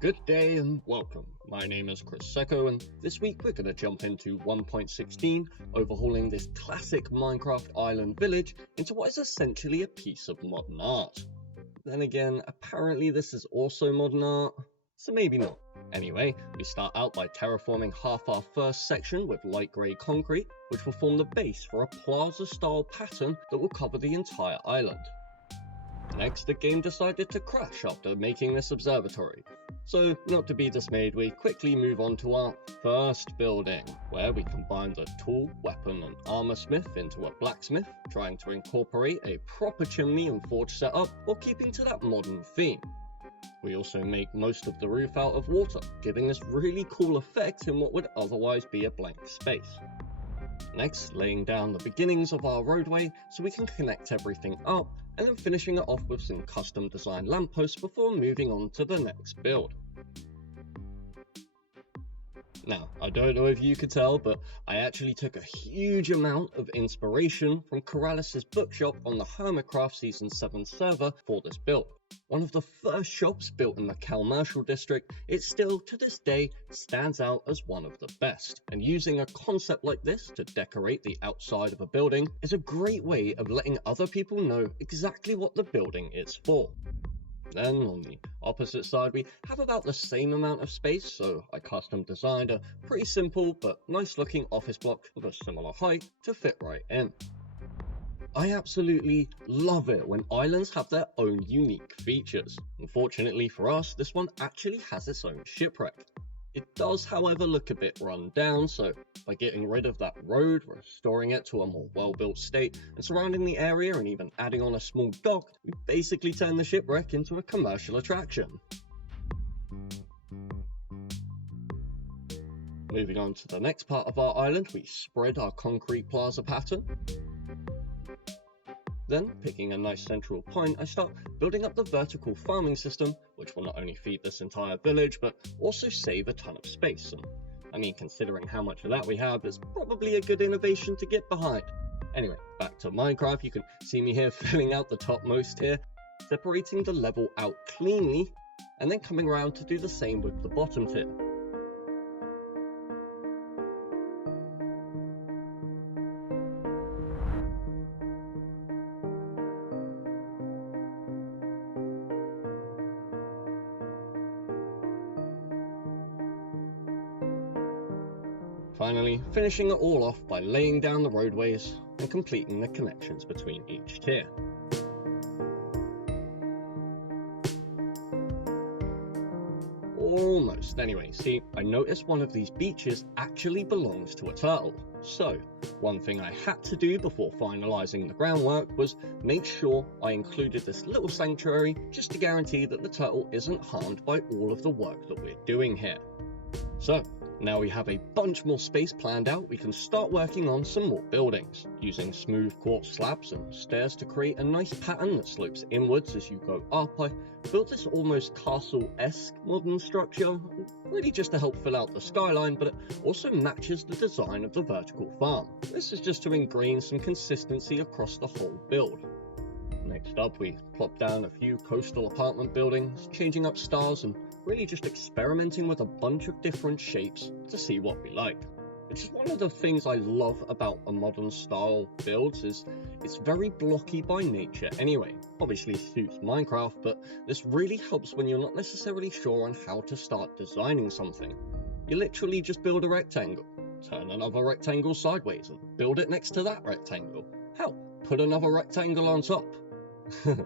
Good day and welcome. My name is Krisecco, and this week we're going to jump into 1.16, overhauling this classic Minecraft island village into what is essentially a piece of modern art. Then again, apparently this is also modern art, so maybe not. Anyway, we start out by terraforming half our first section with light grey concrete, which will form the base for a plaza-style pattern that will cover the entire island. Next, the game decided to crash after making this observatory. So, not to be dismayed, we quickly move on to our first building, where we combine the tool, weapon and armor smith into a blacksmith, trying to incorporate a proper chimney and forge setup while keeping to that modern theme. We also make most of the roof out of water, giving this really cool effect in what would otherwise be a blank space. Next, laying down the beginnings of our roadway so we can connect everything up, and then finishing it off with some custom designed lampposts before moving on to the next build. Now, I don't know if you could tell, but I actually took a huge amount of inspiration from Corrales' bookshop on the Hermitcraft Season 7 server for this build. One of the first shops built in the commercial district, it still, to this day, stands out as one of the best. And using a concept like this to decorate the outside of a building is a great way of letting other people know exactly what the building is for. Then on the opposite side we have about the same amount of space, so I custom designed a pretty simple but nice looking office block of a similar height to fit right in. I absolutely love it when islands have their own unique features. Unfortunately for us, this one actually has its own shipwreck. It does, however, look a bit run down, so by getting rid of that road, restoring it to a more well-built state, and surrounding the area and even adding on a small dock, we basically turn the shipwreck into a commercial attraction. Moving on to the next part of our island, we spread our concrete plaza pattern. Then, picking a nice central point, I start building up the vertical farming system, which will not only feed this entire village, but also save a ton of space. And I mean, considering how much of that we have, it's probably a good innovation to get behind. Anyway, back to Minecraft, you can see me here filling out the topmost here, separating the level out cleanly, and then coming around to do the same with the bottom tier. Finally, finishing it all off by laying down the roadways and completing the connections between each tier. Almost. Anyway, see, I noticed one of these beaches actually belongs to a turtle. So, one thing I had to do before finalising the groundwork was make sure I included this little sanctuary just to guarantee that the turtle isn't harmed by all of the work that we're doing here. So, now we have a bunch more space planned out, we can start working on some more buildings. Using smooth quartz slabs and stairs to create a nice pattern that slopes inwards as you go up, I built this almost castle-esque modern structure, really just to help fill out the skyline, but it also matches the design of the vertical farm. This is just to ingrain some consistency across the whole build. Next up, we plop down a few coastal apartment buildings, changing up styles and really just experimenting with a bunch of different shapes to see what we like. It's just one of the things I love about a modern style builds is it's very blocky by nature anyway. Obviously suits Minecraft, but this really helps when you're not necessarily sure on how to start designing something. You literally just build a rectangle, turn another rectangle sideways and build it next to that rectangle. Hell, put another rectangle on top.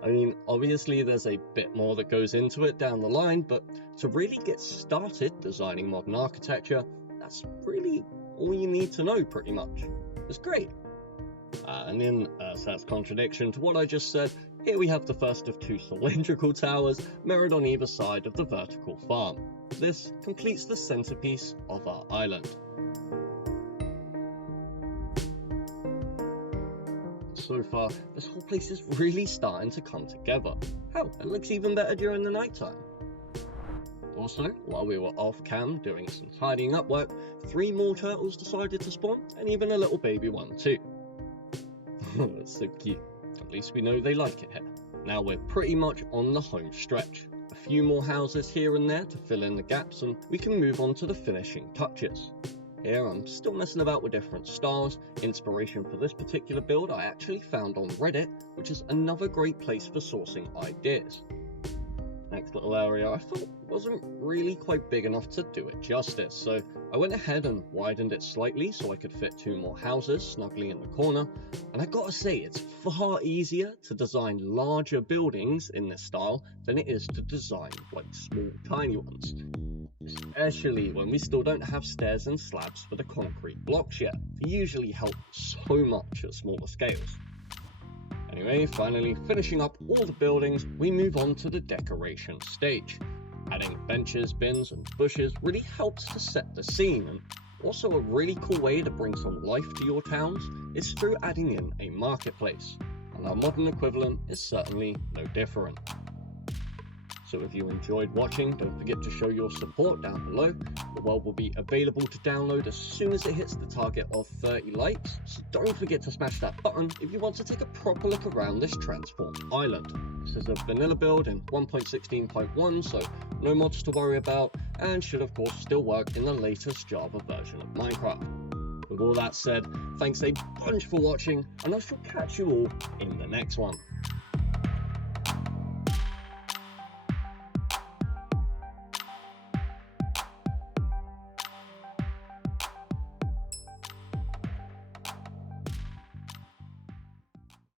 I mean, obviously there's a bit more that goes into it down the line, but to really get started designing modern architecture, that's really all you need to know pretty much. It's great. And in Sat's contradiction to what I just said, here we have the first of two cylindrical towers mirrored on either side of the vertical farm. This completes the centerpiece of our island. So far, this whole place is really starting to come together. Hell, it looks even better during the nighttime. Also, while we were off cam doing some tidying up work, 3 more turtles decided to spawn, and even a little baby one too. That's so cute. At least we know they like it here. Now we're pretty much on the home stretch. A few more houses here and there to fill in the gaps, and we can move on to the finishing touches. Here I'm still messing about with different styles. Inspiration for this particular build I actually found on Reddit, which is another great place for sourcing ideas. Next little area I thought wasn't really quite big enough to do it justice, so I went ahead and widened it slightly so I could fit 2 more houses snugly in the corner. And I gotta say, it's far easier to design larger buildings in this style than it is to design like small tiny ones, especially when we still don't have stairs and slabs for the concrete blocks yet. They usually help so much at smaller scales. Anyway, finally finishing up all the buildings, we move on to the decoration stage. Adding benches, bins and bushes really helps to set the scene, and also a really cool way to bring some life to your towns is through adding in a marketplace, and our modern equivalent is certainly no different. So if you enjoyed watching, don't forget to show your support down below. The world will be available to download as soon as it hits the target of 30 likes, so don't forget to smash that button if you want to take a proper look around this transformed island. This is a vanilla build in 1.16.1, so no mods to worry about, and should of course still work in the latest Java version of Minecraft. With all that said, thanks a bunch for watching, and I shall catch you all in the next one.